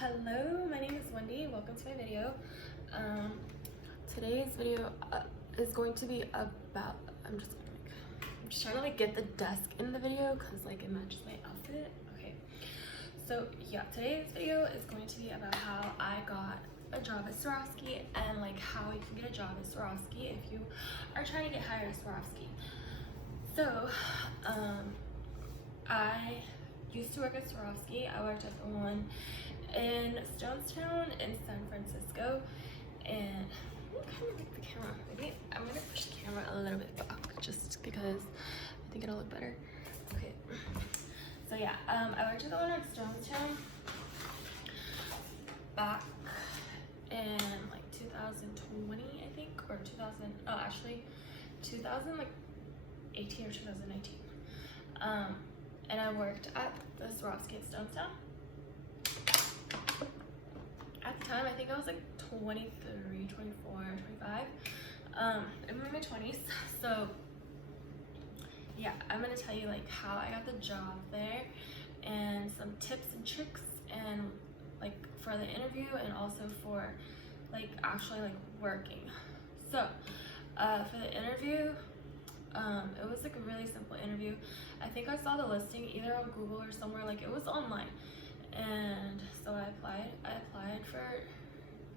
Hello, my name is Wendy. Welcome to my video. Today's video is going to be about, I'm just trying to like get the desk in the video because like it matches my outfit. Okay, so yeah, today's video is going to be about how I got a job at Swarovski and like how you can get a job at Swarovski if you are trying to get hired at Swarovski. So I used to work at Swarovski. I worked at the one in Jonestown in San Francisco, and I'm kind of like the camera. Maybe I'm gonna push the camera a little bit back just because I think it'll look better. Okay, so yeah, I worked at the one in Jonestown back in like 2020, I think, or 2018 or 2019. And I worked at the Swarovski at Jonestown. At the time, I think I was like 23, 24, 25. I'm in my 20s. So yeah, I'm gonna tell you like how I got the job there and some tips and tricks and like for the interview and also for like actually like working. So for the interview, it was like a really simple interview. I think I saw the listing either on Google or somewhere, like it was online. And so I applied for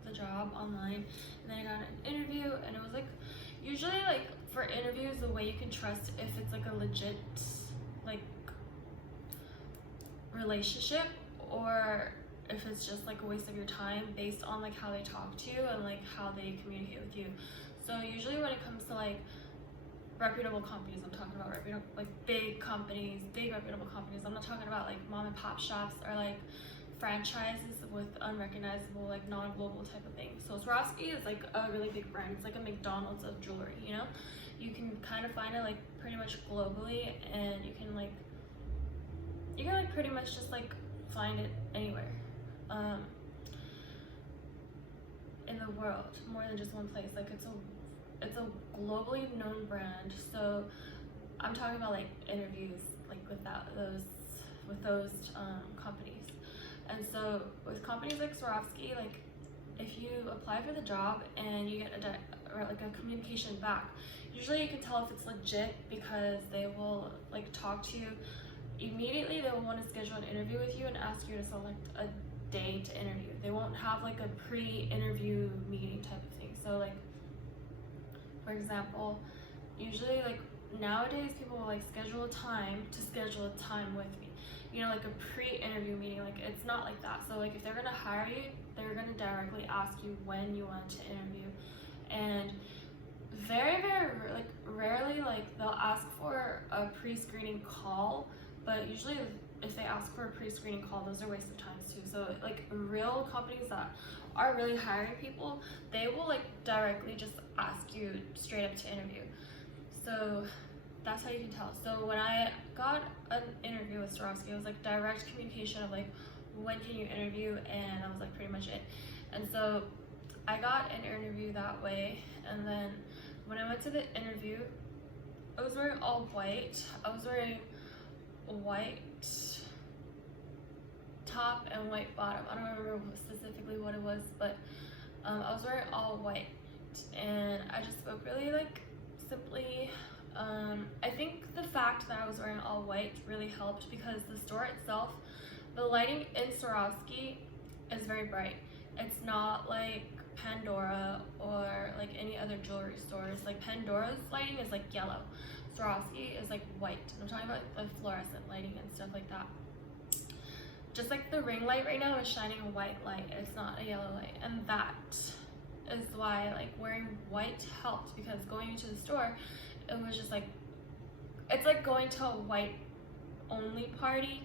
the job online, and then I got an interview, and it was like, usually like for interviews, the way you can trust if it's like a legit like relationship or if it's just like a waste of your time based on like how they talk to you and like how they communicate with you. So usually when it comes to like reputable companies, I'm talking about reputable, like big companies, big reputable companies. I'm not talking about like mom and pop shops or like franchises with unrecognizable, like non-global type of thing. So Swarovski is like a really big brand. It's like a McDonald's of jewelry, you know? You can kind of find it like pretty much globally, and you can like pretty much just like find it anywhere in the world, more than just one place. Like it's a globally known brand. So I'm talking about like interviews like with those companies. And so with companies like Swarovski, like if you apply for the job and you get a communication back, usually you can tell if it's legit because they will like talk to you immediately. They will want to schedule an interview with you and ask you to select a day to interview. They won't have like a pre-interview meeting type of thing. So like, for example, usually like nowadays people will like schedule a time with me, you know, like a pre-interview meeting. Like it's not like that. So like if they're gonna hire you, they're gonna directly ask you when you want to interview, and very like rarely like they'll ask for a pre-screening call, but usually if they ask for a pre-screening call, those are waste of time too. So like real companies that are really hiring people, they will like directly just ask you straight up to interview. So that's how you can tell. So when I got an interview with Swarovski, it was like direct communication of like, when can you interview? And that was like pretty much it. And so I got an interview that way. And then when I went to the interview, I was wearing all white. I was wearing white top and white bottom. I don't remember specifically what it was, but I was wearing all white, and I just spoke really like simply. I think the fact that I was wearing all white really helped because the store itself, the lighting in Swarovski is very bright. It's not like Pandora or like any other jewelry stores. Like Pandora's lighting is like yellow. Swarovski is like white. I'm talking about like fluorescent lighting and stuff like that. Just like the ring light right now is shining a white light, it's not a yellow light. And that is why like wearing white helped, because going into the store, it was just like, it's like going to a white only party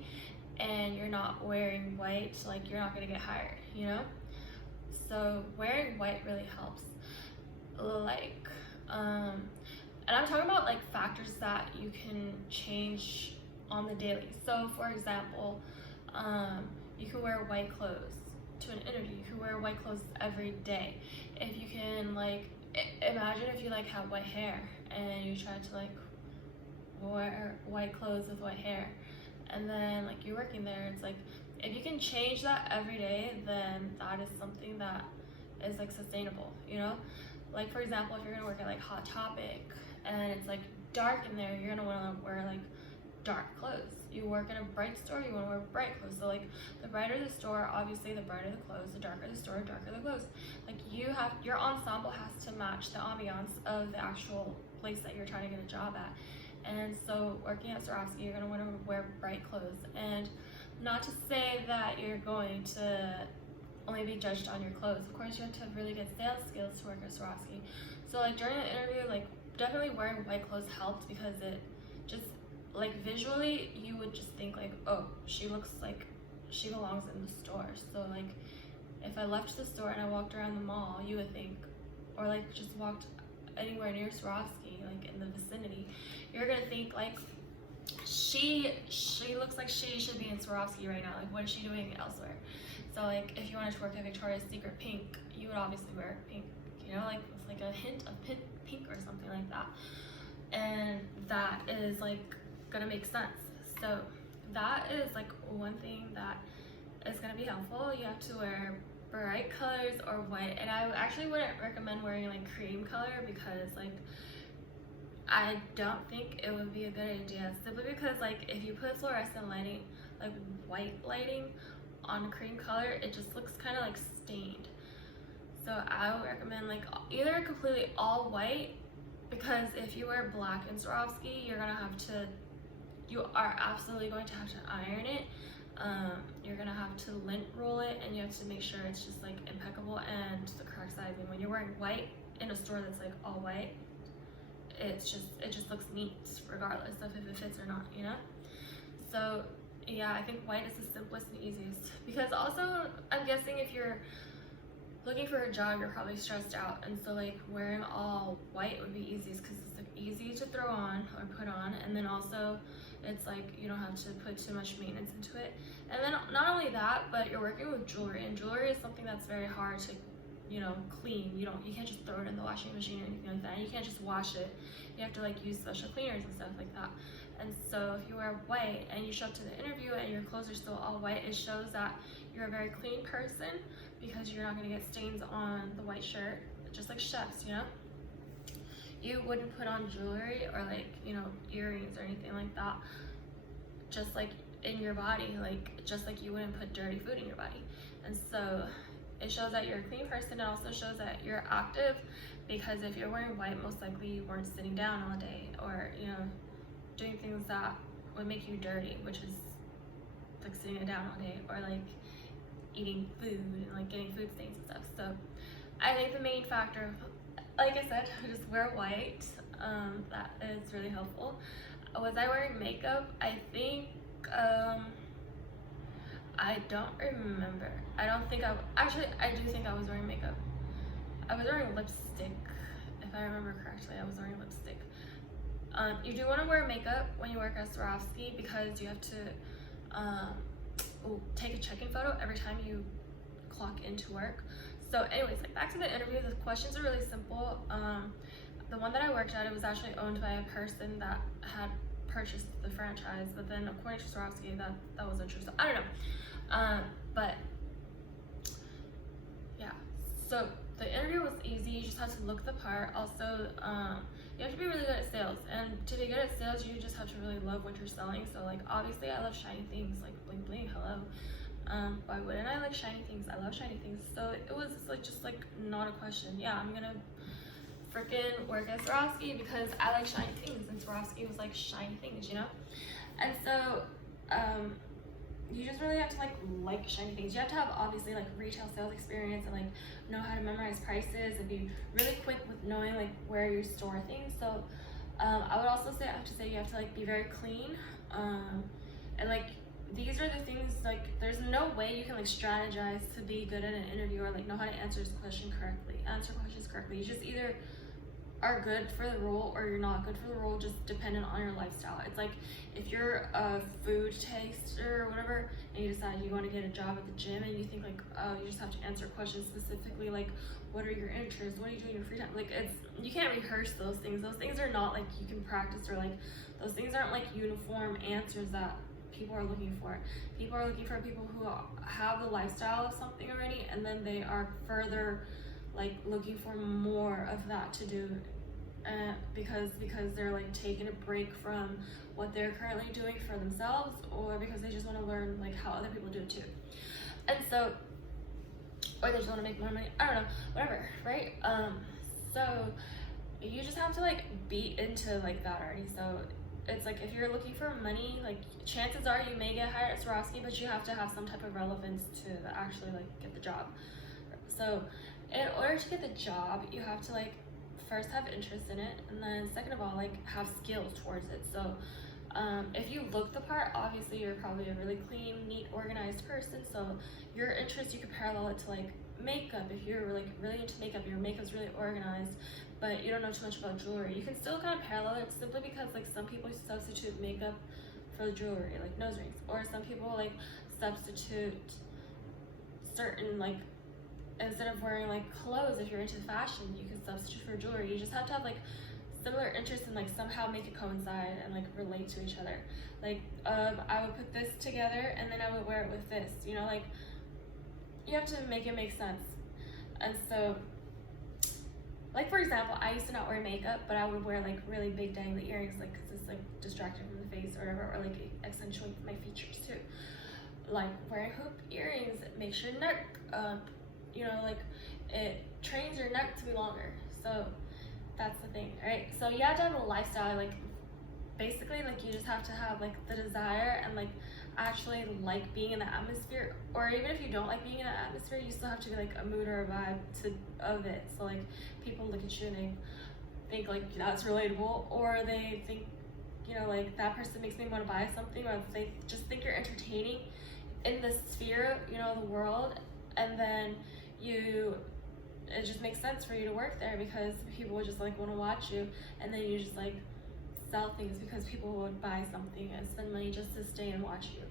and you're not wearing white, like you're not gonna get hired, you know? So wearing white really helps. Like, and I'm talking about like factors that you can change on the daily. So for example, you can wear white clothes to an interview. You can wear white clothes every day. If you can like, imagine if you like have white hair and you try to like wear white clothes with white hair, and then like you're working there, it's like if you can change that every day, then that is something that is like sustainable, you know? Like for example, if you're gonna work at like Hot Topic and it's like dark in there, you're gonna wanna wear like dark clothes. You work in a bright store, you wanna wear bright clothes. So like the brighter the store, obviously the brighter the clothes, the darker the store, darker the clothes. Like your ensemble has to match the ambiance of the actual place that you're trying to get a job at. And so working at Swarovski, you're gonna wanna wear bright clothes. And not to say that you're going to only be judged on your clothes. Of course, you have to have really good sales skills to work at Swarovski. So like during the interview, like definitely wearing white clothes helped because it just like visually you would just think like, oh, she looks like she belongs in the store. So like if I left the store and I walked around the mall, you would think, or like just walked anywhere near Swarovski, like in the vicinity, you're gonna think like she looks like she should be in Swarovski right now. Like what is she doing elsewhere? So like if you wanted to work at Victoria's Secret pink, you would obviously wear pink, you know, like with like a hint of pink or something like that. And that is like gonna make sense. So that is like one thing that is gonna be helpful. You have to wear bright colors or white, and I actually wouldn't recommend wearing like cream color because like I don't think it would be a good idea, simply because like if you put fluorescent lighting, like white lighting on cream color, it just looks kind of like stained. So I would recommend like either completely all white, because if you wear black in Swarovski, you are absolutely going to have to iron it. You're gonna have to lint roll it, and you have to make sure it's just like impeccable and the correct sizing. When you're wearing white in a store that's like all white, it just looks neat regardless of if it fits or not, you know? So yeah, I think white is the simplest and easiest, because also I'm guessing if you're looking for a job, you're probably stressed out, and so like wearing all white would be easiest because it's like easy to throw on or put on, and then also it's like you don't have to put too much maintenance into it. And then not only that, but you're working with jewelry, and jewelry is something that's very hard to, you know, clean. You can't just throw it in the washing machine or anything like that, and you can't just wash it. You have to like use special cleaners and stuff like that. And so if you wear white and you show up to the interview and your clothes are still all white, it shows that you're a very clean person, because you're not going to get stains on the white shirt, just like chefs, you know? You wouldn't put on jewelry or like, you know, earrings or anything like that, just like in your body, like just like you wouldn't put dirty food in your body. And so it shows that you're a clean person. It also shows that you're active, because if you're wearing white, most likely you weren't sitting down all day, or, you know, doing things that would make you dirty, which is like sitting down all day, or like eating food and like getting food stains and stuff. So I think the main factor, like I said, just wear white. That is really helpful. Was I wearing makeup? I think I don't remember. I do think I was wearing makeup. I was wearing lipstick, if I remember correctly. I was wearing lipstick. You do want to wear makeup when you work at Swarovski, because you have to take a check-in photo every time you clock into work. So anyways, like back to the interview, the questions are really simple. The one that I worked at, it was actually owned by a person that had purchased the franchise, but then according to Swarovski, that wasn't true. So I don't know. But yeah, so the interview was easy. You just have to look the part. Also, you have to be really good at sales, and to be good at sales, you just have to really love what you're selling. So like obviously I love shiny things, like bling bling, hello. Why wouldn't I like shiny things? I love shiny things. So it was like just like not a question. Yeah, I'm gonna freaking work at Swarovski because I like shiny things, and Swarovski was like shiny things, you know? And so you just really have to like shiny things. You have to have obviously like retail sales experience, and like know how to memorize prices, and be really quick with knowing like where you store things. So I would also say, I have to say, you have to like be very clean, and like these are the things, like there's no way you can like strategize to be good at an interview, or like know how to answer questions correctly. You just either are good for the role or you're not good for the role, just dependent on your lifestyle. It's like if you're a food taster or whatever, and you decide you want to get a job at the gym, and you think like, oh, you just have to answer questions specifically like, what are your interests, what are you doing in your free time? Like you can't rehearse those things. Those things are not like you can practice, or like those things aren't like uniform answers that people are looking for. People are looking for people who have the lifestyle of something already, and then they are further like looking for more of that to do, because they're like taking a break from what they're currently doing for themselves, or because they just want to learn like how other people do it too. And so, or they just want to make more money, I don't know, whatever, right? So you just have to like be into like that already. So it's like if you're looking for money, like chances are you may get hired at Swarovski, but you have to have some type of relevance to actually like get the job. So in order to get the job, you have to like first have interest in it, and then second of all like have skills towards it. So if you look the part, obviously you're probably a really clean, neat, organized person, so your interest, you could parallel it to like makeup. If you're like really into makeup, your makeup's really organized, but you don't know too much about jewelry, you can still kind of parallel it, simply because like some people substitute makeup for the jewelry, like nose rings, or some people like substitute certain like, instead of wearing like clothes, if you're into fashion, you can substitute for jewelry. You just have to have like similar interests and like somehow make it coincide and like relate to each other. Like I would put this together and then I would wear it with this, you know, like you have to make it make sense. And so like for example, I used to not wear makeup, but I would wear like really big dangly earrings, like because it's like distracting from the face or whatever, or like it accentuates my features too. Like wearing hoop earrings makes your neck you know, like it trains your neck to be longer. So that's the thing, right? So you have to have a lifestyle, like basically like you just have to have like the desire and like actually like being in the atmosphere, or even if you don't like being in the atmosphere, you still have to be like a mood or a vibe of it. So like people look at you and they think like that's relatable, or they think, you know, like that person makes me want to buy something, or they just think you're entertaining in the sphere, you know, the world, and then it just makes sense for you to work there because people would just like want to watch you, and then you just like sell things because people would buy something and spend money just to stay and watch you.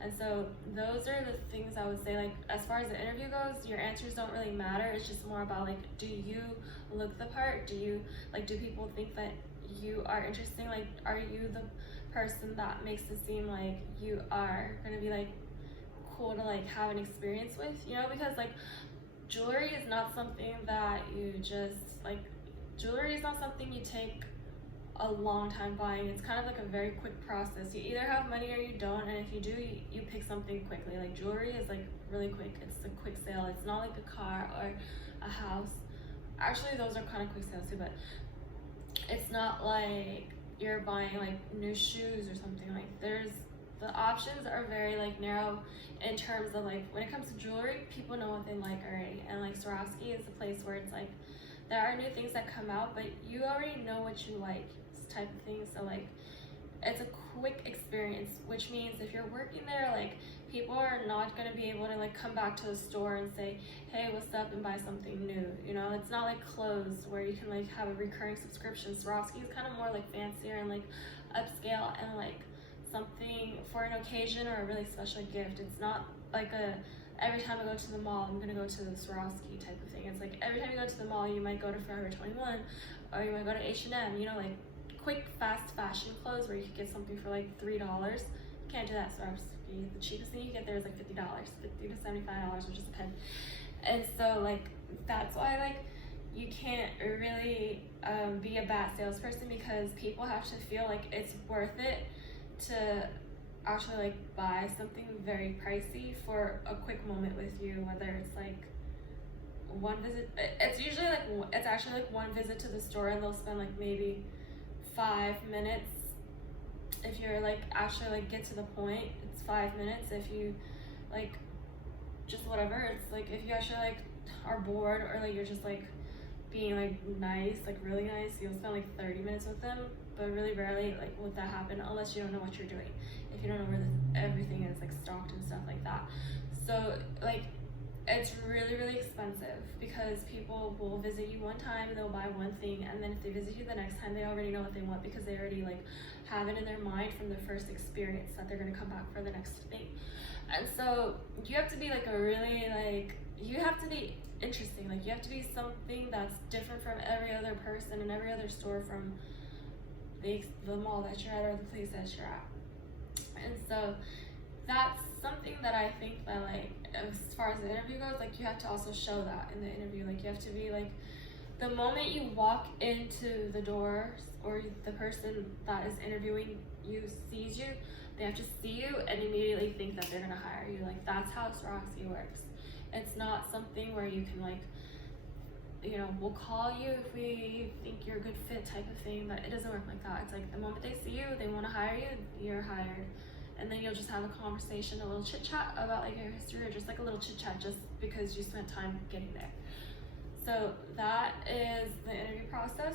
And so those are the things I would say, like as far as the interview goes, your answers don't really matter. It's just more about like, do you look the part? Do you like, do people think that you are interesting? Like, are you the person that makes it seem like you are gonna be like cool to like have an experience with, you know? Because like jewelry is not something that you just like, jewelry is not something you take a long time buying. It's kind of like a very quick process. You either have money or you don't, and if you do, you pick something quickly. Like jewelry is like really quick. It's a quick sale. It's not like a car or a house. Actually, those are kind of quick sales too, but it's not like you're buying like new shoes or something. Like the options are very like narrow in terms of like when it comes to jewelry, people know what they like already, and like Swarovski is a place where it's like there are new things that come out, but you already know what you like, type of thing. So like it's a quick experience, which means if you're working there, like people are not going to be able to like come back to the store and say, hey, what's up, and buy something new, you know? It's not like clothes where you can like have a recurring subscription. Swarovski is kind of more like fancier and like upscale and like something for an occasion or a really special gift. It's not like a every time I go to the mall, I'm gonna go to the Swarovski type of thing. It's like every time you go to the mall, you might go to Forever 21, or you might go to H&M, you know, like quick, fast fashion clothes where you could get something for like $3. Can't do that at Swarovski. The cheapest thing you get there is like $50, $50 to $75, which is a pen. And so like, that's why like you can't really be a bad salesperson, because people have to feel like it's worth it to actually like buy something very pricey for a quick moment with you, whether it's like one visit. It's usually like, it's actually like one visit to the store, and they'll spend like maybe 5 minutes. If you're like actually like get to the point, it's 5 minutes. If you like just whatever, it's like if you actually like are bored, or like you're just like being like nice, like really nice, you'll spend like 30 minutes with them. But really rarely like would that happen unless you don't know what you're doing, if you don't know where everything is like stocked and stuff like that. So like it's really, really expensive, because people will visit you one time, they'll buy one thing, and then if they visit you the next time, they already know what they want, because they already like have it in their mind from the first experience that they're going to come back for the next thing. And so you have to be like a really like, you have to be interesting, like you have to be something that's different from every other person and every other store, from the mall that you're at or the place that you're at. And so that's something that I think that, like, as far as the interview goes, like, you have to also show that in the interview. Like, you have to be like, the moment you walk into the doors, or the person that is interviewing you sees you, they have to see you and immediately think that they're gonna hire you. Like, that's how Swarovski works. It's not something where you can, like, you know, we'll call you if we think you're a good fit type of thing. That it doesn't work like that. It's like the moment they see you, they want to hire you, you're hired. And then you'll just have a conversation, a little chit chat about like your history, or just like a little chit chat just because you spent time getting there. So that is the interview process.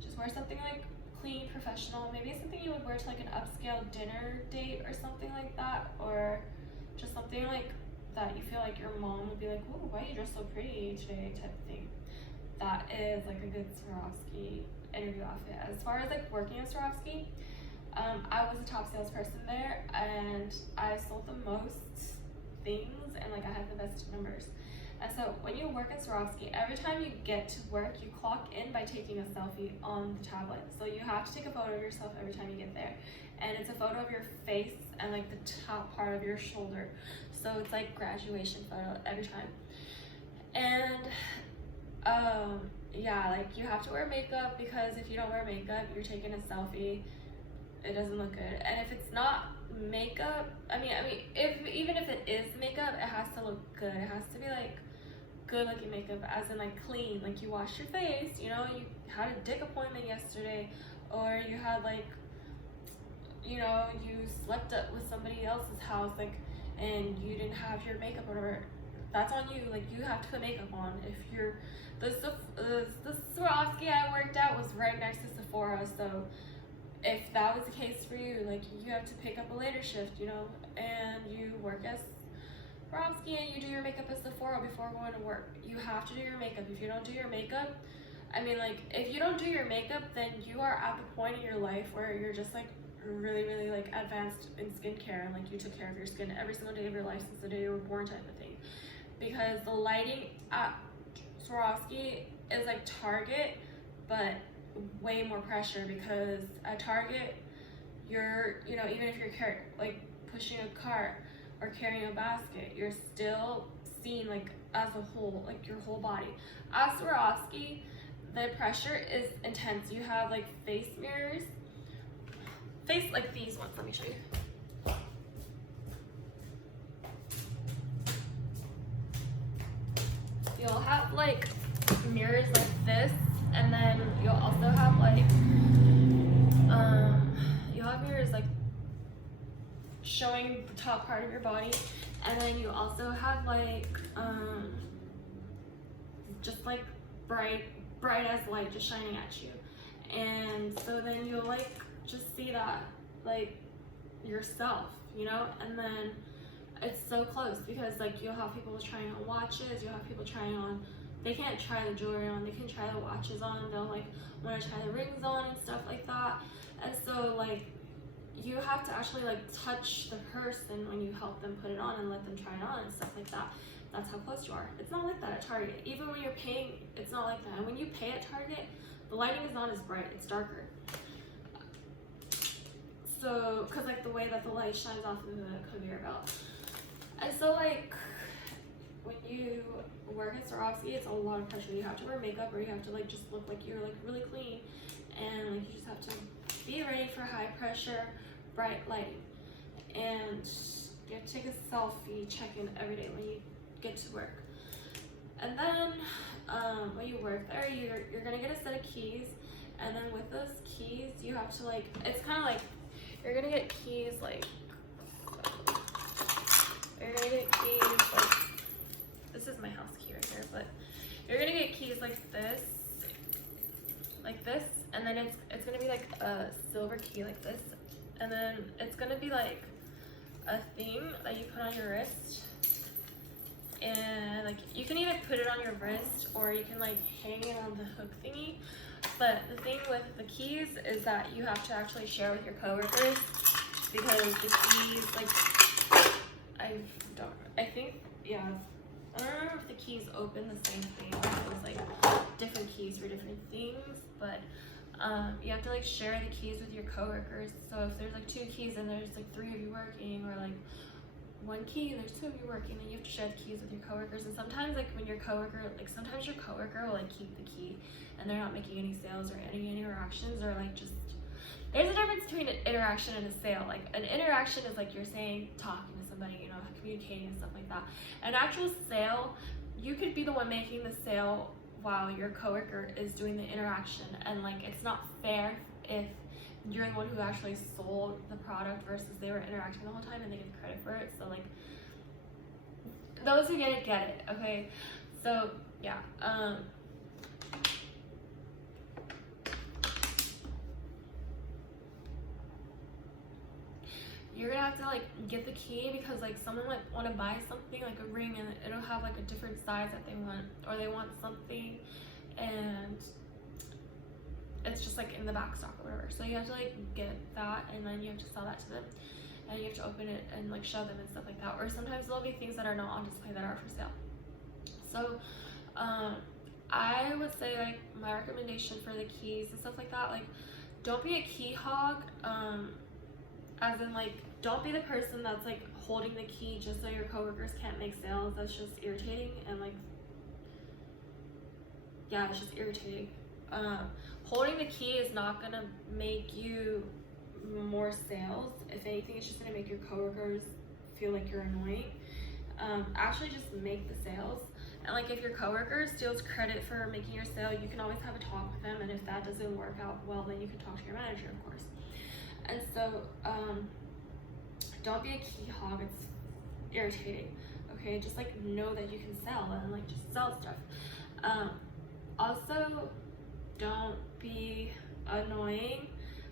Just wear something like clean, professional. Maybe something you would wear to like an upscale dinner date or something like that, or just something like that you feel like your mom would be like, "Ooh, why are you dressed so pretty today?" type of thing. That is like a good Swarovski interview outfit. As far as like working at Swarovski, I was a top salesperson there, and I sold the most things, and like I had the best numbers. And so when you work at Swarovski, every time you get to work, you clock in by taking a selfie on the tablet. So you have to take a photo of yourself every time you get there. And it's a photo of your face and like the top part of your shoulder. So it's like graduation photo every time. And yeah, like you have to wear makeup, because if you don't wear makeup, you're taking a selfie, it doesn't look good. And if it's not makeup, even if it is makeup, it has to look good. It has to be like good looking makeup, as in like clean, like you washed your face, you know, you had a dick appointment yesterday, or you had like, you know, you slept up with somebody else's house, like, and you didn't have your makeup or whatever. That's on you. Like, you have to put makeup on. If you're the Swarovski I worked at was right next to Sephora, so if that was the case for you, like, you have to pick up a later shift, you know, and you work as Swarovski and you do your makeup at Sephora before going to work. You have to do your makeup. If you don't do your makeup, like, if you don't do your makeup, then you are at the point in your life where you're just like really, really like advanced in skincare, and like you took care of your skin every single day of your life since the day you were born type of thing. Because the lighting at Swarovski is like Target, but way more pressure, because at Target, you're, you know, even if you're like pushing a cart or carrying a basket, you're still seen like as a whole, like your whole body. At Swarovski, the pressure is intense. You have like face mirrors, like these ones, let me show you. You'll have like mirrors like this, and then you'll also have like you'll have mirrors like showing the top part of your body, and then you also have like just like bright as light just shining at you. And so then you'll like just see that like yourself, you know. And then it's so close, because like you'll have people trying on watches, you'll have people trying on, they can't try the jewelry on, they can try the watches on, they'll like want to try the rings on and stuff like that. And so like you have to actually like touch the person when you help them put it on and let them try it on and stuff like that. That's how close you are. It's not like that at Target. Even when you're paying, it's not like that. And when you pay at Target, the lighting is not as bright, it's darker. So, cause like the way that the light shines off of the conveyor belt. And so like, when you work at Swarovski, it's a lot of pressure. You have to wear makeup, or you have to like just look like you're like really clean, and like you just have to be ready for high pressure, bright lighting. And you have to take a selfie check-in every day when you get to work. And then when you work there, you're gonna get a set of keys, and then with those keys, you have to like, it's kind of like, you're gonna get keys like, you're gonna get keys like, this is my house key right here, but you're gonna get keys like this, and then it's gonna be like a silver key like this, and then it's gonna be like a thing that you put on your wrist, and like you can either put it on your wrist or you can like hang it on the hook thingy. But the thing with the keys is that you have to actually share with your coworkers, because the keys, like, I don't remember if the keys open the same thing, or if it was like different keys for different things, but You have to like share the keys with your coworkers. So if there's like 2 keys and there's like 3 of you working, or like 1 key and there's 2 of you working, then you have to share the keys with your coworkers. And sometimes like when your coworker, like sometimes your coworker will like keep the key and they're not making any sales or any interactions, or like just, there's a difference between an interaction and a sale. Like an interaction is like you're saying, talking to somebody, you know, communicating and stuff like that. An actual sale, you could be the one making the sale while your coworker is doing the interaction, and like it's not fair if you're the one who actually sold the product versus they were interacting the whole time and they get credit for it. So like those who get it, okay? So yeah, you're gonna have to like get the key, because like someone might want to buy something like a ring and it'll have like a different size that they want, or they want something and it's just like in the back stock or whatever. So you have to like get that, and then you have to sell that to them, and you have to open it and like show them and stuff like that. Or sometimes there'll be things that are not on display that are for sale. So I would say like my recommendation for the keys and stuff like that, like don't be a key hog, as in like don't be the person that's like holding the key just so your coworkers can't make sales. That's just irritating, and like, yeah, it's just irritating. Holding the key is not gonna make you more sales. If anything, it's just gonna make your coworkers feel like you're annoying. Actually just make the sales. And like if your coworker steals credit for making your sale, you can always have a talk with them, and if that doesn't work out well, then you can talk to your manager, of course. And so don't be a key hog. It's irritating. Okay, just like know that you can sell, and like just sell stuff. Also, don't be annoying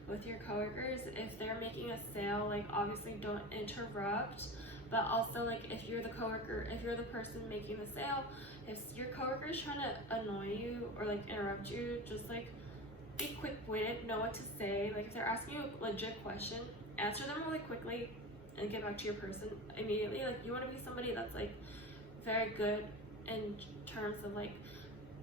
with your coworkers if they're making a sale. Like obviously don't interrupt, but also like if you're the coworker, if you're the person making the sale, if your coworker is trying to annoy you or like interrupt you, just like be quick-witted, know what to say. Like if they're asking you a legit question, answer them really quickly and get back to your person immediately. Like you want to be somebody that's like very good in terms of like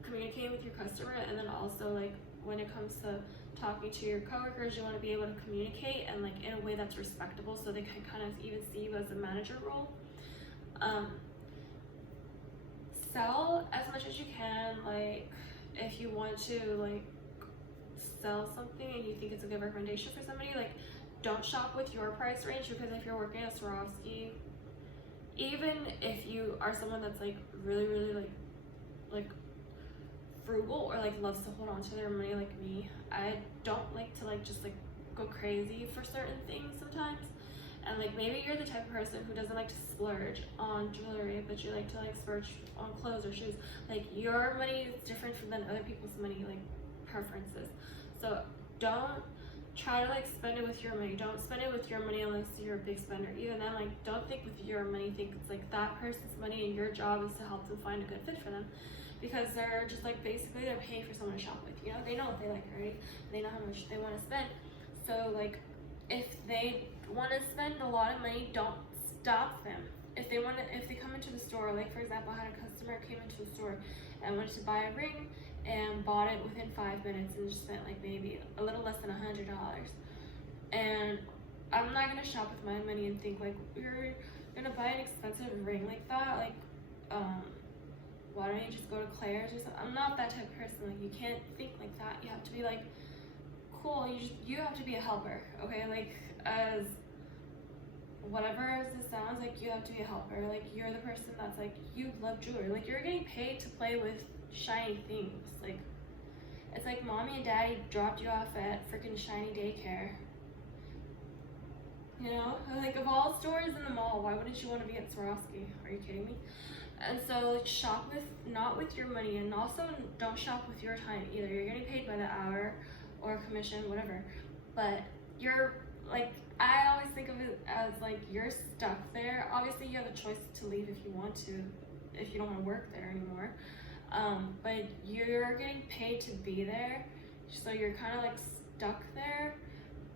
communicating with your customer, and then also like when it comes to talking to your coworkers, you want to be able to communicate and like in a way that's respectable, so they can kind of even see you as a manager role. Sell as much as you can. Like if you want to like sell something and you think it's a good recommendation for somebody, like don't shop with your price range, because if you're working at Swarovski, even if you are someone that's like really like frugal or like loves to hold on to their money like me, I don't like to like just like go crazy for certain things sometimes. And like maybe you're the type of person who doesn't like to splurge on jewelry, but you like to like splurge on clothes or shoes. Like your money is different than other people's money like preferences. So don't try to like spend it with your money. Don't spend it with your money unless you're a big spender. Even then, like don't think with your money, think it's like that person's money, and your job is to help them find a good fit for them. Because they're just like basically they're paying for someone to shop with, you know? They know what they like already. They know how much they want to spend. So like if they want to spend a lot of money, don't stop them. If they come into the store, like for example, I had a customer came into the store and wanted to buy a ring and bought it within 5 minutes and just spent like maybe a little less than $100. And I'm not gonna shop with my money and think like you're gonna buy an expensive ring like that. Like why don't you just go to Claire's or something? I'm not that type of person. Like you can't think like that. You have to be like cool. You have to be a helper, okay? Like as whatever as it sounds, like you have to be a helper. Like you're the person that's like you love jewelry. Like you're getting paid to play with shiny things. Like it's like mommy and daddy dropped you off at freaking shiny daycare. You know, like of all stores in the mall, why wouldn't you want to be at Swarovski? Are you kidding me? And so like shop with, not with your money, and also don't shop with your time either. You're getting paid by the hour or commission, whatever. But you're like, I always think of it as like you're stuck there. Obviously you have a choice to leave if you want to, if you don't want to work there anymore. But you're getting paid to be there, so you're kind of like stuck there.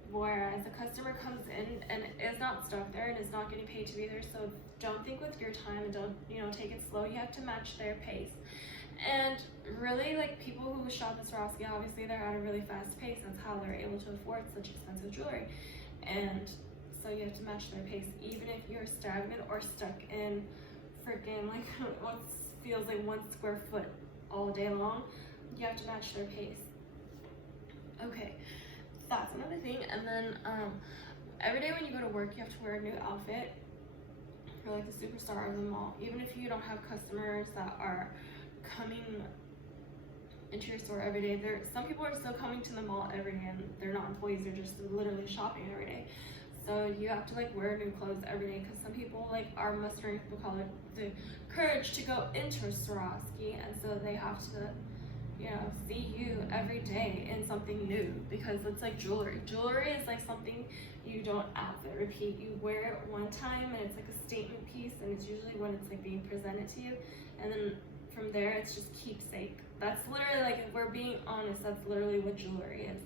Whereas the customer comes in and is not stuck there and is not getting paid to be there. So don't think with your time, and don't, you know, take it slow. You have to match their pace. And really, like, people who shop at Swarovski, obviously they're at a really fast pace. That's how they're able to afford such expensive jewelry. And so you have to match their pace, even if you're stagnant or stuck in freaking like what feels like 1 square foot all day long. You have to match their pace. Okay, that's another thing. And then every day when you go to work, you have to wear a new outfit. You're like the superstar of the mall. Even if you don't have customers that are coming into your store every day, some people are still coming to the mall every day, and they're not employees, they're just literally shopping every day. So you have to like wear new clothes every day, because some people like are mustering, people call it the courage to go into Swarovski, and so they have to, you know, see you every day in something new, because it's like jewelry. Jewelry is like something you don't outfit repeat. You wear it one time and it's like a statement piece, and it's usually when it's like being presented to you, and then from there it's just keepsake. That's literally, like, if we're being honest, that's literally what jewelry is.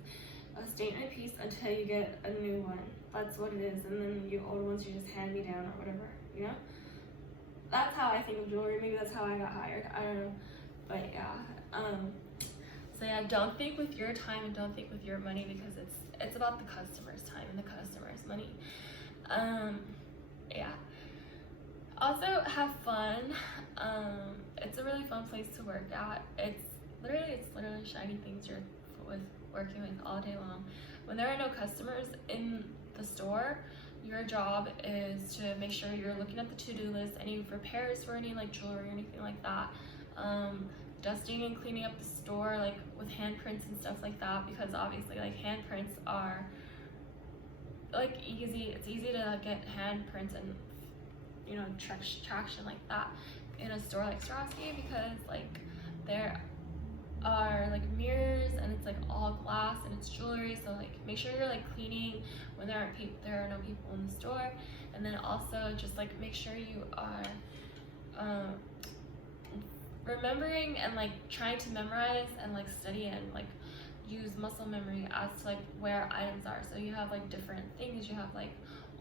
A statement piece until you get a new one. That's what it is. And then you old ones you just hand me down or whatever, you know? That's how I think of jewelry. Maybe that's how I got hired. I don't know. But yeah. So yeah, don't think with your time and don't think with your money, because it's about the customer's time and the customer's money. Yeah. Also have fun. It's a really fun place to work at. It's literally shiny things you're working with all day long. When there are no customers in the store, your job is to make sure you're looking at the to-do list, any repairs for any like jewelry or anything like that, dusting and cleaning up the store like with handprints and stuff like that, because obviously like handprints are like easy. It's easy to like, get handprints and, you know, traction like that in a store like Swarovski, because like there are like mirrors and it's like all glass and it's jewelry, so like make sure you're like cleaning when there are no people in the store. And then also just like make sure you are remembering and like trying to memorize and like study and like use muscle memory as to like where items are. So you have like different things, you have like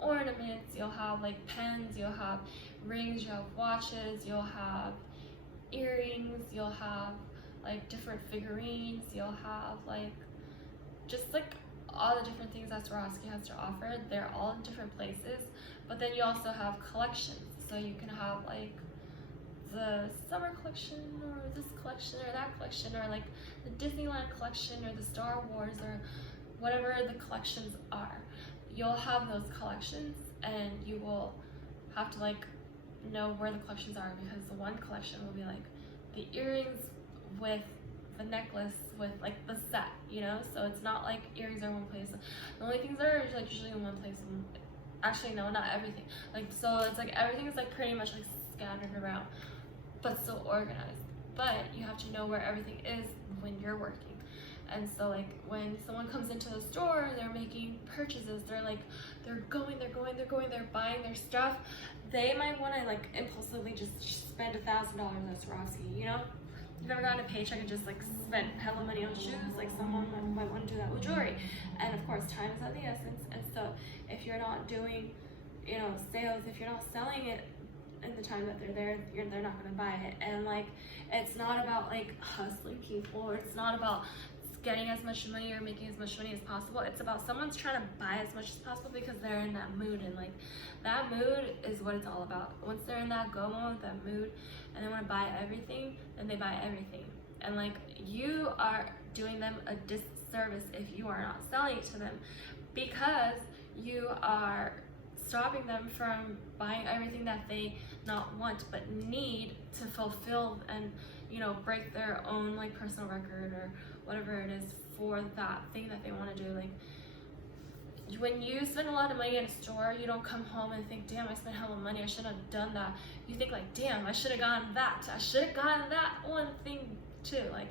ornaments, you'll have like pens, you'll have rings, you'll have watches, you'll have earrings, you'll have like different figurines, you'll have like just like all the different things that Swarovski has to offer. They're all in different places, but then you also have collections. So you can have like the summer collection or this collection or that collection, or like the Disneyland collection or the Star Wars or whatever the collections are. You'll have those collections and you will have to like know where the collections are, because the one collection will be like the earrings with the necklace with like the set, you know? So it's not like earrings are in one place. The only things that are like usually in one place, and actually no, not everything. Like, so it's like everything is like pretty much like scattered around, but still organized. But you have to know where everything is when you're working. And so like when someone comes into the store, they're making purchases, they're buying their stuff, they might want to like impulsively just spend $1,000 at Swarovski, you know? You've ever gotten a paycheck and just like spent hella money on shoes? Like someone might want to do that with jewelry. And of course, time is of the essence. And so if you're not doing, you know, sales, if you're not selling it in the time that they're there, they're not going to buy it. And like, it's not about like hustling people, or it's not about getting as much money or making as much money as possible. It's about someone's trying to buy as much as possible because they're in that mood, and like that mood is what it's all about. Once they're in that go mode, that mood, and they want to buy everything, then they buy everything. And like, you are doing them a disservice if you are not selling it to them, because you are stopping them from buying everything that they not want but need to fulfill and, you know, break their own like personal record or whatever it is for that thing that they want to do. Like, when you spend a lot of money in a store, you don't come home and think, damn, I spent hella money, I should have done that. You think like, damn, I should have gotten that, I should have gotten that one thing too. Like,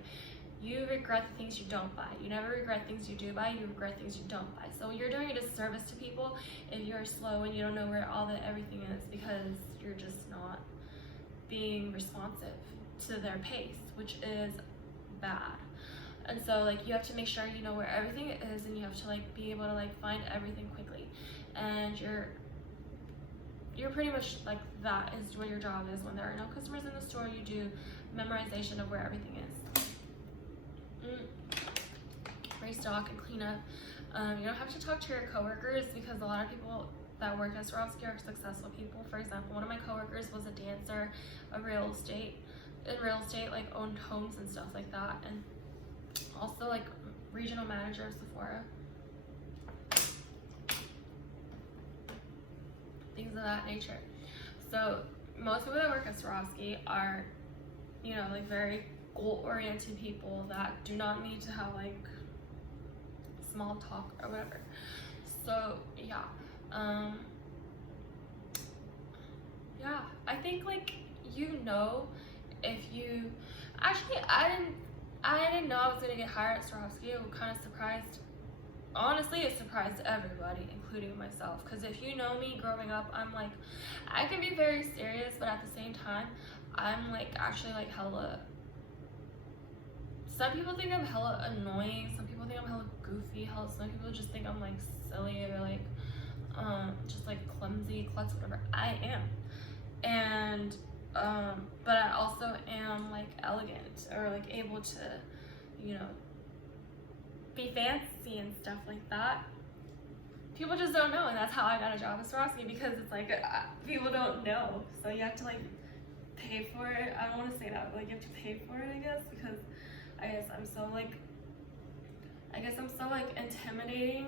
you regret the things you don't buy. You never regret things you do buy, you regret things you don't buy. So you're doing a disservice to people if you're slow and you don't know where all the everything is, because you're just not being responsive to their pace, which is bad. And so like, you have to make sure you know where everything is, and you have to like be able to like find everything quickly. And you're pretty much like that is what your job is. When there are no customers in the store, you do memorization of where everything is. Restock and clean up. You don't have to talk to your coworkers because a lot of people that work at Swarovski are successful people. For example, one of my coworkers was a dancer, in real estate, like owned homes and stuff like that, and also like regional manager of Sephora. Things of that nature. So most people that work at Swarovski are, you know, like very goal-oriented people that do not need to have like small talk or whatever. So yeah, yeah, I think like, you know, if you actually, I didn't know I was gonna get hired at Swarovski. I was kind of surprised. Honestly, it surprised everybody, including myself, because if you know me growing up, I'm like, I can be very serious, but at the same time, I'm like actually like hella, some people think I'm hella annoying, some people think I'm hella goofy, some people just think I'm like silly or like just like clumsy, klutz, whatever. I am. And but I also am like elegant, or like able to, you know, be fancy and stuff like that. People just don't know, and that's how I got a job at Swarovski, because it's like people don't know, so you have to like pay for it. I don't want to say that, but like you have to pay for it, I guess, because I guess I'm so like intimidating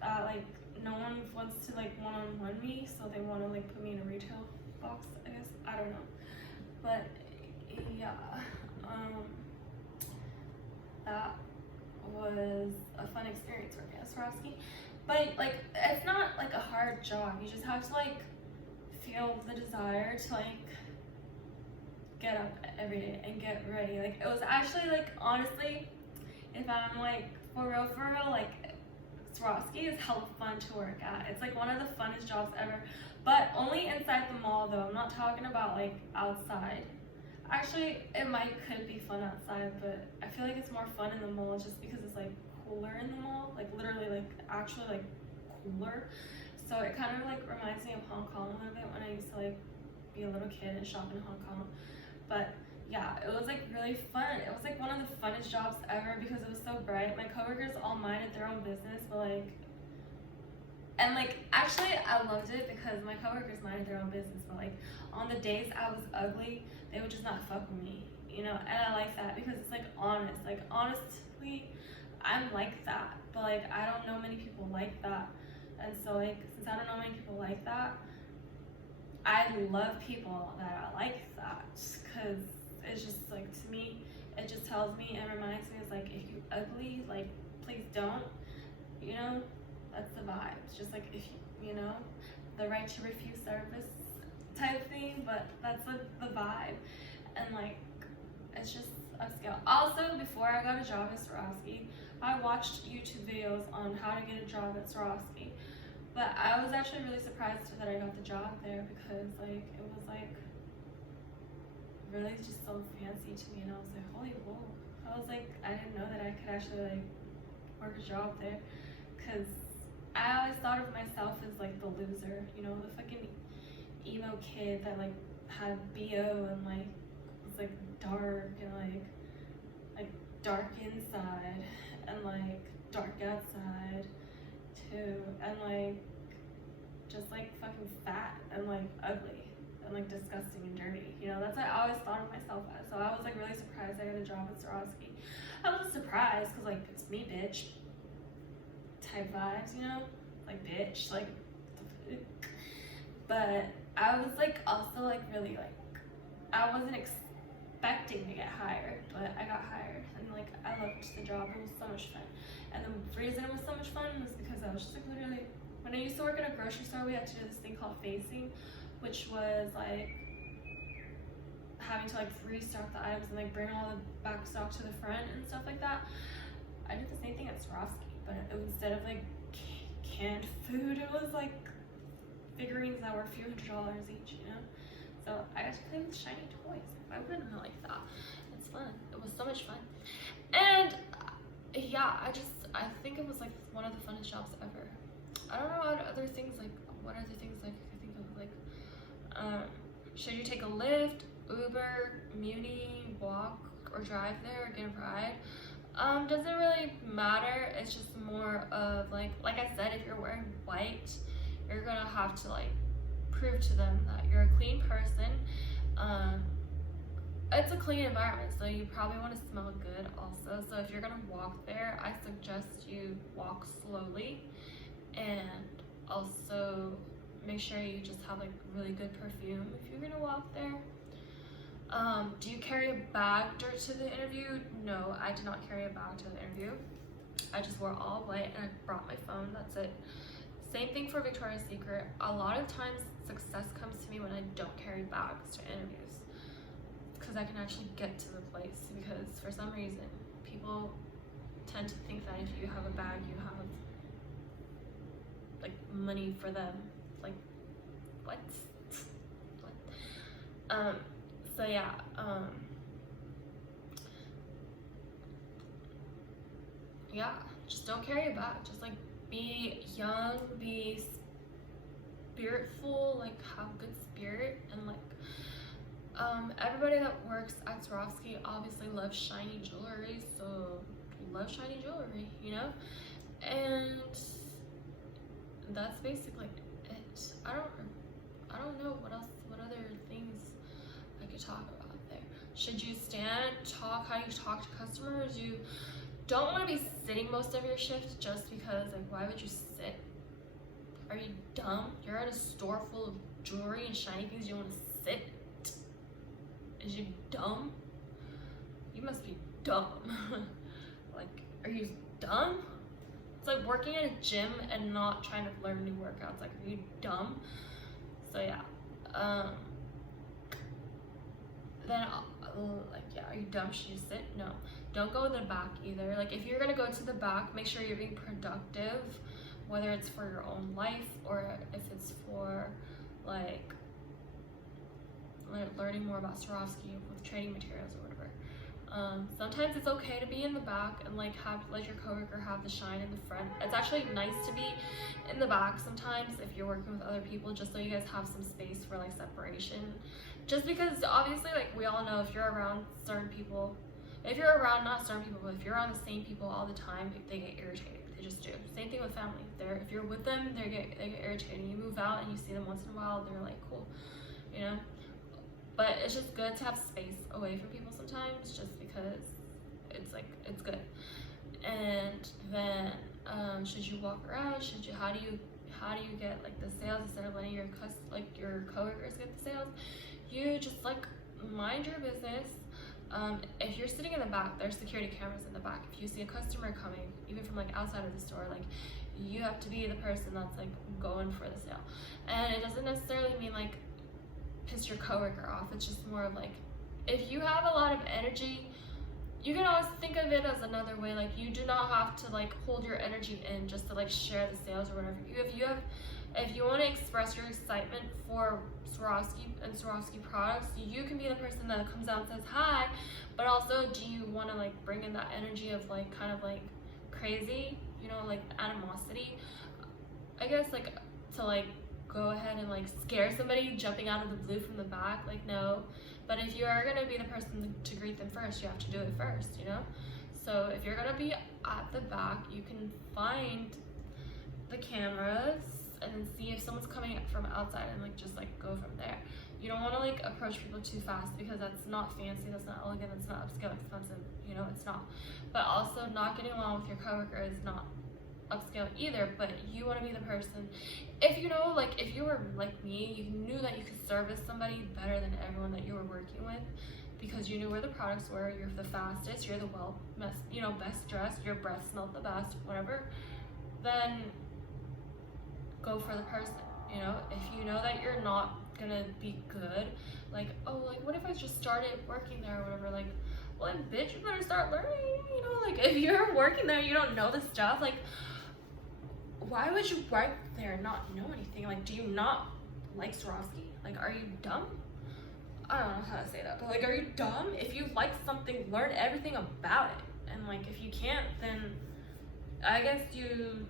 that like no one wants to like one-on-one me, so they want to like put me in a retail box, I guess. I don't know, but yeah, that was a fun experience working at Swarovski. But like, it's not like a hard job. You just have to like feel the desire to like get up every day and get ready. Like, it was actually like, honestly, if I'm like for real, like Swarovski is hella fun to work at. It's like one of the funnest jobs ever, but only inside the mall though. I'm not talking about like outside. Actually, it could be fun outside, but I feel like it's more fun in the mall just because it's like cooler in the mall, like literally like actually like cooler. So it kind of like reminds me of Hong Kong a little bit when I used to like be a little kid and shop in Hong Kong. But yeah, it was like really fun. It was like one of the funnest jobs ever because it was so bright. My coworkers all minded their own business, but like, and like actually I loved it because my coworkers minded their own business, but like on the days I was ugly, they would just not fuck with me, you know. And I like that because it's like honest. Like honestly, I'm like that, but like I don't know many people like that. And so like, since I don't know many people like that, I love people that are like that, because it's just like, to me, it just tells me and reminds me, it's like, if you ugly, like please don't, you know. That's the vibe. It's just like, if you know, the right to refuse service type thing, but that's like the vibe. And like, it's just upscale. Also, before I got a job at Swarovski, I watched YouTube videos on how to get a job at Swarovski, but I was actually really surprised that I got the job there, because like, it was like really just so fancy to me, and I was like, holy whoa. I was like, I didn't know that I could actually like work a job there, because I always thought of myself as like the loser, you know, the fucking emo kid that like had BO and like was like dark and like dark inside and like dark outside too, and like just like fucking fat and like ugly and like disgusting and dirty, you know. That's what I always thought of myself as. So I was like really surprised I got a job at Swarovski. I wasn't surprised because like, it's me, bitch type vibes, you know, like bitch, like, but I was like also like really like, I wasn't expecting to get hired, but I got hired, and like I loved the job. It was so much fun, and the reason it was so much fun was because I was just like literally, when I used to work at a grocery store, we had to do this thing called facing, which was like having to like restock the items and like bring all the back stock to the front and stuff like that. I did the same thing at Swarovski, but it was, instead of like canned food, it was like figurines that were a few $100s each, you know. So I got to play with shiny toys. I wouldn't like that. It's fun. It was so much fun. And yeah, I think it was like one of the funnest jobs ever. I don't know what other things like I could think of. Should you take a Lyft, Uber, Muni, walk, or drive there, or get a ride? Doesn't really matter. It's just more of like I said, if you're wearing white, you're gonna have to like prove to them that you're a clean person. It's a clean environment, so you probably want to smell good also. So if you're gonna walk there, I suggest you walk slowly, and also make sure you just have like really good perfume if you're gonna walk there. Do you carry a bag to the interview? No, I did not carry a bag to the interview. I just wore all white and I brought my phone, that's it. Same thing for Victoria's Secret. A lot of times success comes to me when I don't carry bags to interviews, because I can actually get to the place, because for some reason people tend to think that if you have a bag you have like money for them. Like what? So yeah, yeah, just don't carry a bag. Just like be young, be spiritful, like have good spirit, and like everybody that works at Swarovski obviously loves shiny jewelry, so love shiny jewelry, you know? And that's basically it. I don't know what other things I could talk about there. Should you stand, talk how you talk to customers? You don't want to be sitting most of your shift, just because like why would you sit? Are you dumb? You're in a store full of jewelry and shiny things, you want to sit? Is you dumb? You must be dumb. Like, are you dumb? It's like working at a gym and not trying to learn new workouts. Like, are you dumb? So yeah, then like, yeah, are you dumb? Should you sit? No. Don't go in the back either. Like, if you're gonna go to the back, make sure you're being productive, whether it's for your own life or if it's for like learning more about Swarovski with training materials or whatever. Sometimes it's okay to be in the back and like have let your coworker have the shine in the front. It's actually nice to be in the back sometimes if you're working with other people, just so you guys have some space for like separation. Just because obviously, like, we all know if you're around certain people, if you're around not certain people, but if you're around the same people all the time, they get irritated. They just do. Same thing with family. If you're with them, they get irritated. You move out and you see them once in a while, they're like, cool, you know. But it's just good to have space away from people sometimes, just because it's like, it's good. And then should you walk around? How do you get like the sales instead of letting your coworkers get the sales? You just like mind your business. If you're sitting in the back, there's security cameras in the back. If you see a customer coming, even from like outside of the store, like you have to be the person that's like going for the sale. And it doesn't necessarily mean like piss your coworker off. It's just more of like, if you have a lot of energy, you can always think of it as another way. Like, you do not have to like hold your energy in just to like share the sales or whatever. If you want to express your excitement for Swarovski and Swarovski products, you can be the person that comes out and says hi, but also do you want to like bring in that energy of like kind of like crazy, you know, like animosity, I guess, like to like go ahead and like scare somebody jumping out of the blue from the back? Like, no. But if you are going to be the person to greet them first, you have to do it first, you know? So if you're going to be at the back, you can find the cameras and then see if someone's coming from outside and like just like go from there. You don't want to like approach people too fast, because that's not fancy, that's not elegant, that's not upscale, expensive, you know, it's not. But also not getting along with your coworker is not upscale either. But you want to be the person, if you know, like if you were like me, you knew that you could service somebody better than everyone that you were working with, because you knew where the products were, you're the fastest, you're the best dressed, your breath smelled the best, whatever, then go for the person, you know? If you know that you're not gonna be good, like, oh, like what if I just started working there or whatever, like, well then bitch, you better start learning, you know? Like, if you're working there, you don't know the stuff, like, why would you work there and not know anything? Like, do you not like Swarovski? Like, are you dumb? I don't know how to say that, but like, are you dumb? If you like something, learn everything about it. And like, if you can't, then I guess you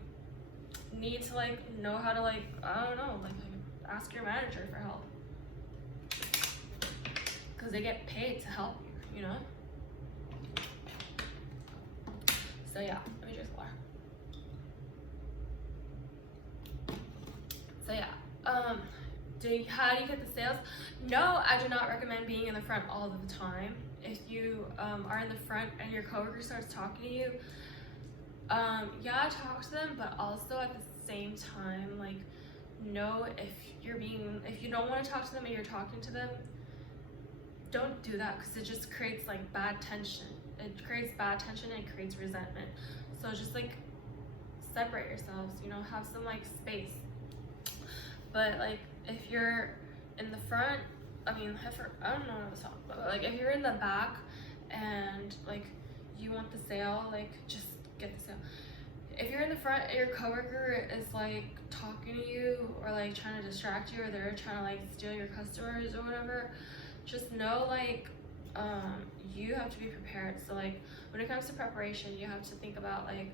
need to like know how to like, I don't know, like ask your manager for help. because they get paid to help you, you know? So yeah, let me drink water. So yeah, how do you get the sales? No, I do not recommend being in the front all the time. If you are in the front and your coworker starts talking to you, yeah, talk to them, but also at the same time, like, know if you don't want to talk to them and you're talking to them, don't do that, because it just creates like bad tension. It creates bad tension and it creates resentment. So just like separate yourselves, you know, have some like space. But like if you're in the front, I don't know what to talk about, but like if you're in the back and like you want the sale, like just get the sale. If you're in the front and your coworker is like talking to you or like trying to distract you, or they're trying to like steal your customers or whatever, just know like you have to be prepared. So like when it comes to preparation, you have to think about like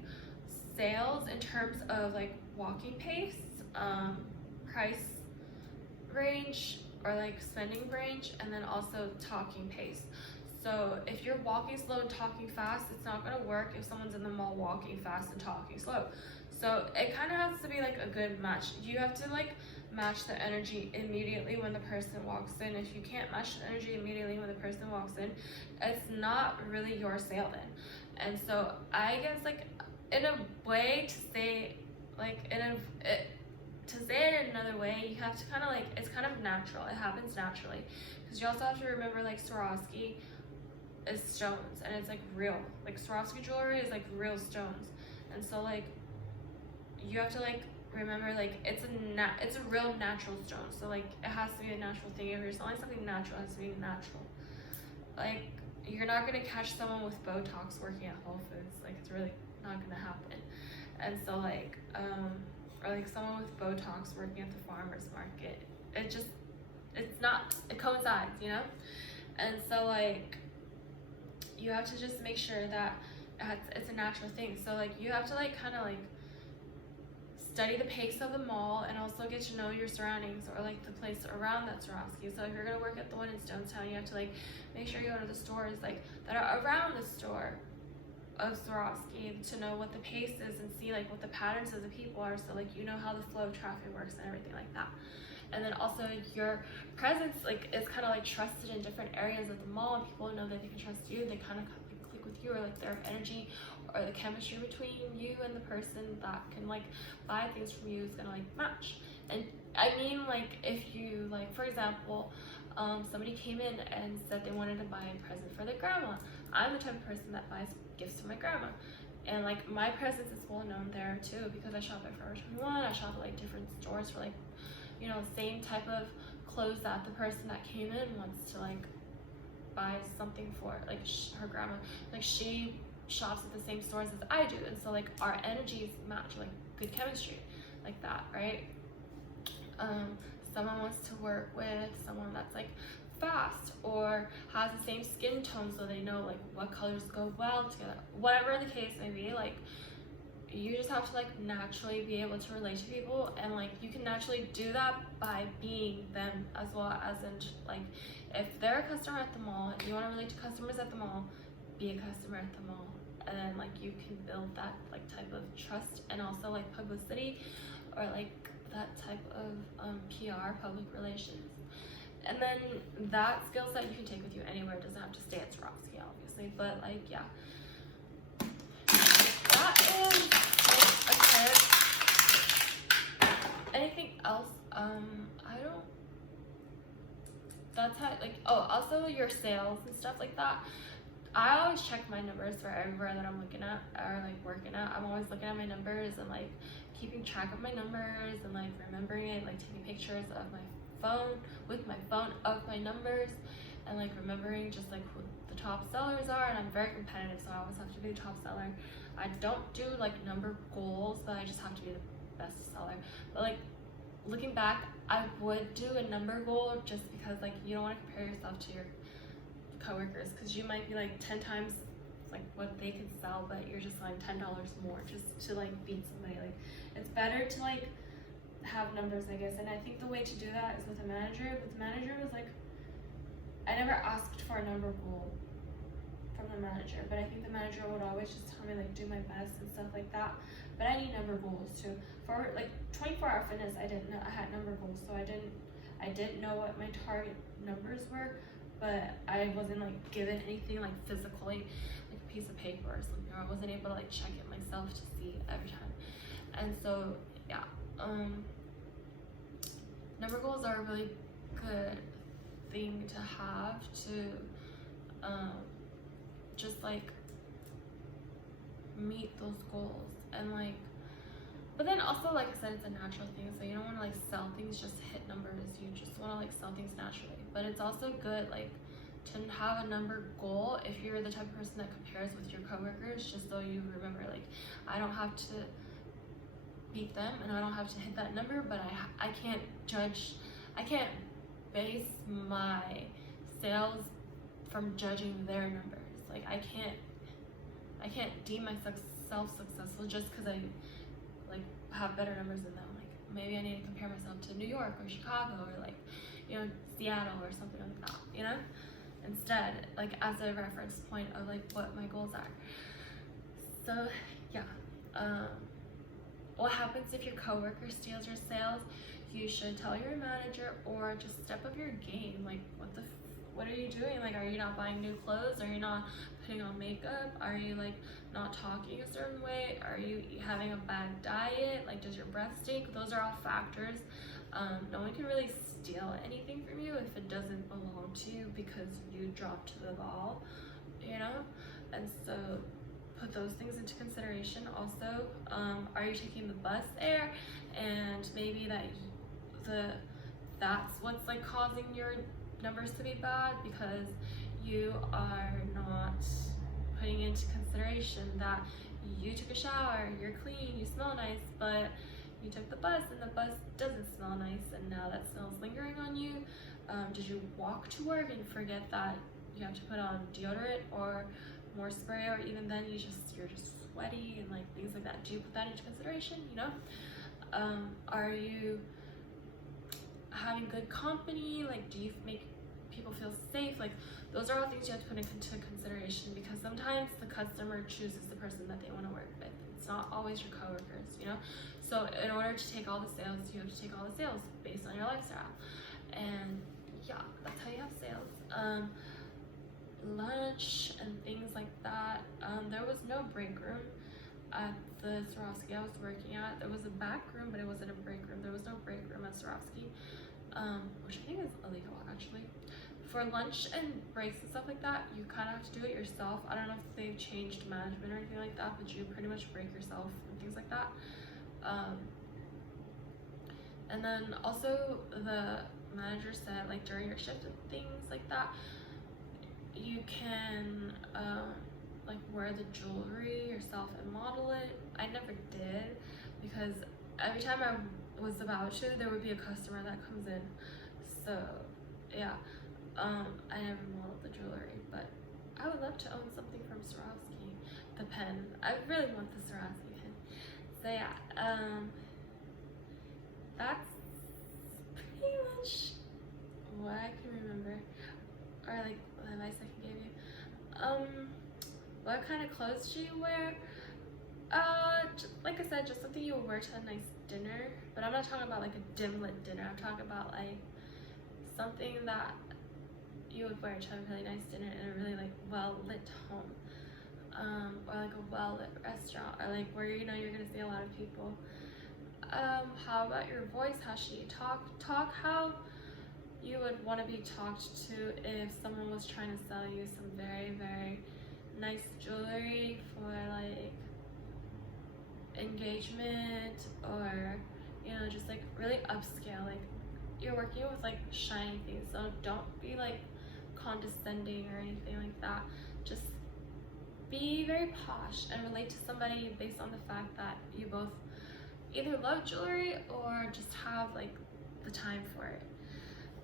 sales in terms of like walking pace, price range, or like spending range, and then also talking pace. So if you're walking slow and talking fast, it's not going to work if someone's in the mall walking fast and talking slow. So it kind of has to be like a good match. You have to like match the energy immediately when the person walks in. If you can't match the energy immediately when the person walks in, it's not really your sale then. And so I guess like in a way to say like to say it in another way, you have to kind of like, it's kind of natural. It happens naturally, because you also have to remember like Swarovski is stones, and it's like real. Like Swarovski jewelry is like real stones, and so like you have to like remember like it's a real natural stone. So like it has to be a natural thing. If you're selling something natural, it has to be natural. Like you're not gonna catch someone with Botox working at Whole Foods. Like it's really not gonna happen. And so like or like someone with Botox working at the farmer's market. It coincides, you know? And so like you have to just make sure that it's a natural thing. So like you have to like kind of like study the pace of the mall and also get to know your surroundings, or like the place around that Swarovski. So if you're gonna work at the one in Stonestown, you have to like make sure you go to the stores like that are around the store of Swarovski to know what the pace is and see like what the patterns of the people are, so like you know how the flow of traffic works and everything like that. And then also your presence like is kind of like trusted in different areas of the mall, and people know that they can trust you. They kind of click with you, or like their energy or the chemistry between you and the person that can like buy things from you is gonna like match. And I mean like if you like, for example, somebody came in and said they wanted to buy a present for their grandma. I'm the type of person that buys gifts to my grandma, and like my presence is well known there too, because I shop at Forever 21. I shop at like different stores for like, you know, same type of clothes that the person that came in wants to like buy something for, like her grandma. Like she shops at the same stores as I do, and so like our energies match, like good chemistry like that, right? Someone wants to work with someone that's like fast or has the same skin tone, so they know like what colors go well together, whatever the case may be. Like you just have to like naturally be able to relate to people, and like you can naturally do that by being them, as well as in like if they're a customer at the mall and you want to relate to customers at the mall, be a customer at the mall, and then like you can build that like type of trust and also like publicity, or like that type of PR, public relations. And then that skill set you can take with you anywhere. It doesn't have to stay at Swarovski, obviously, but like yeah, that is like, a tip. Anything else? I don't. That's how like, oh, also your sales and stuff like that. I always check my numbers for everywhere that I'm looking at or like working at. I'm always looking at my numbers and like keeping track of my numbers and like remembering it, like taking pictures of my phone with my phone of my numbers, and like remembering just like who the top sellers are. And I'm very competitive, so I always have to be the top seller. I don't do like number goals, but I just have to be the best seller. But like looking back, I would do a number goal just because like you don't want to compare yourself to your coworkers, because you might be like 10 times like what they could sell, but you're just selling $10 more just to like beat somebody. Like it's better to like have numbers, I guess. And I think the way to do that is with a manager. With a manager, was like, I I never asked for a number goal from the manager, but I think the manager would always just tell me like do my best and stuff like that. But I need number goals too. For like 24-hour fitness, I didn't know I had number goals, so I didn't know what my target numbers were, but I wasn't like given anything like physically, like a piece of paper or something, or I wasn't able to like check it myself to see every time. And so yeah, number goals are a really good thing to have to just like meet those goals. And like, but then also, like I said, it's a natural thing, so you don't want to like sell things just to hit numbers. You just want to like sell things naturally. But it's also good like to have a number goal if you're the type of person that compares with your coworkers, just so you remember like, I don't have to beat them and I don't have to hit that number, but I can't base my sales from judging their numbers. Like I can't deem myself successful just because I like have better numbers than them. Like maybe I need to compare myself to New York or Chicago or like, you know, Seattle or something like that, you know, instead, like as a reference point of like what my goals are. So yeah, what happens if your coworker steals your sales? You should tell your manager or just step up your game. Like what are you doing? Like, are you not buying new clothes? Are you not putting on makeup? Are you like not talking a certain way? Are you having a bad diet? Like, does your breath stink? Those are all factors. No one can really steal anything from you if it doesn't belong to you because you dropped the ball, you know? And so put those things into consideration. Also, are you taking the bus there? And maybe that's what's like causing your numbers to be bad, because you are not putting into consideration that you took a shower, you're clean, you smell nice, but you took the bus and the bus doesn't smell nice, and now that smell's lingering on you. Did you walk to work and forget that you have to put on deodorant or more spray, or even then you're just sweaty and like things like that? Do you put that into consideration, you know? Are you having good company? Like, do you make people feel safe? Like, those are all things you have to put into consideration, because sometimes the customer chooses the person that they want to work with. It's not always your coworkers, you know? So in order to take all the sales, you have to take all the sales based on your lifestyle. And yeah, that's how you have sales. Lunch and things like that. There was no break room at the Swarovski I was working at. There was a back room, but it wasn't a break room. There was no break room at Swarovski, which I think is illegal actually. For lunch and breaks and stuff like that, you kind of have to do it yourself. I don't know if they've changed management or anything like that, but you pretty much break yourself and things like that. And then also the manager said, like during your shift and things like that, you can like wear the jewelry yourself and model it. I never did, because every time I was about to, there would be a customer that comes in. So yeah, I never modeled the jewelry, but I would love to own something from Swarovski. The pen, I really want the Swarovski pen. So yeah, that's pretty much what I can remember, or like the advice I can give you. What kind of clothes do you wear? Like I said, just something you would wear to a nice dinner. But I'm not talking about like a dim lit dinner. I'm talking about like something that you would wear to a really nice dinner in a really like well lit home, or like a well lit restaurant, or like where you know you're gonna see a lot of people. How about your voice? How should you talk how you would want to be talked to if someone was trying to sell you some very, very nice jewelry for like engagement, or you know, just like really upscale. Like, you're working with like shiny things, so don't be like condescending or anything like that. Just be very posh and relate to somebody based on the fact that you both either love jewelry or just have like the time for it.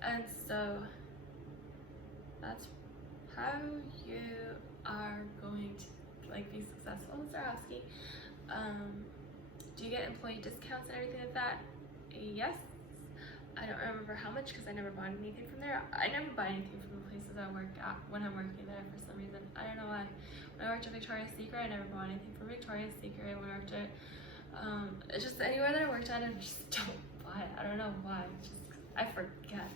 And so that's how you are going to like be successful in Swarovski. Do you get employee discounts and everything like that? Yes. I don't remember how much because I never bought anything from there. I never buy anything from the places places I work at when I'm working there for some reason. I don't know why. When I worked at Victoria's Secret, I never bought anything from Victoria's Secret. When I worked at it's just anywhere that I worked at, I just don't buy it. I don't know why. It's just I forget.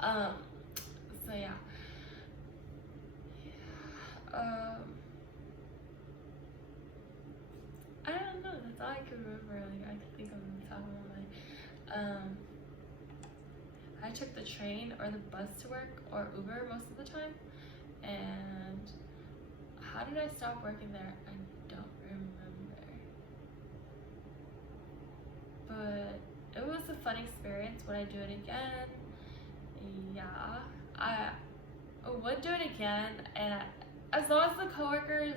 So yeah. I don't know. That's all I can remember. Like I can think of the top of my mind. I took the train or the bus to work or Uber most of the time. And how did I stop working there? I don't remember. But it was a fun experience. Would I do it again? Yeah, I would do it again. And as long as the coworkers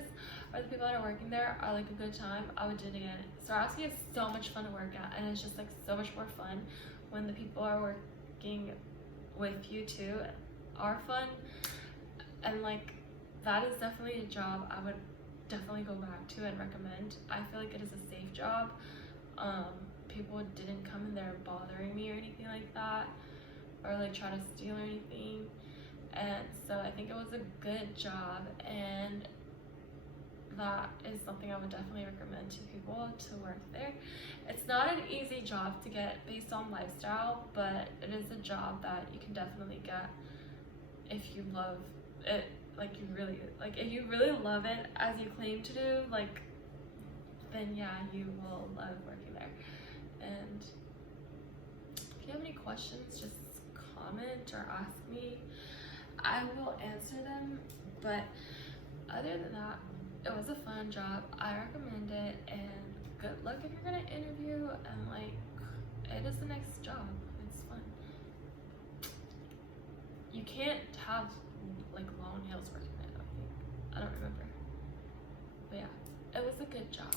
or the people that are working there are like a good time, I would do it again. Swarovski is so much fun to work at, and it's just like so much more fun when the people are working with you too are fun. And like that is definitely a job I would definitely go back to and recommend. I feel like it is a safe job. People didn't come in there bothering me or anything like that, or like try to steal or anything. And so I think it was a good job, and that is something I would definitely recommend to people to work there. It's not an easy job to get based on lifestyle, but it is a job that you can definitely get if you love it. Like you really, like if you really love it as you claim to do, like then yeah, you will love working there. And if you have any questions, just comment or ask me. I will answer them. But other than that, it was a fun job. I recommend it, and good luck if you're gonna interview, and like it is the next job. It's fun. You can't have like long nails working there, I think. I don't remember. But yeah, it was a good job,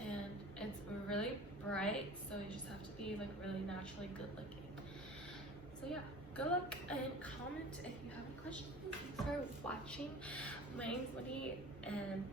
and it's really bright, so you just have to be like really naturally good looking. So yeah, good luck, and comment if you have any questions. Thanks for watching. My name's Woody, and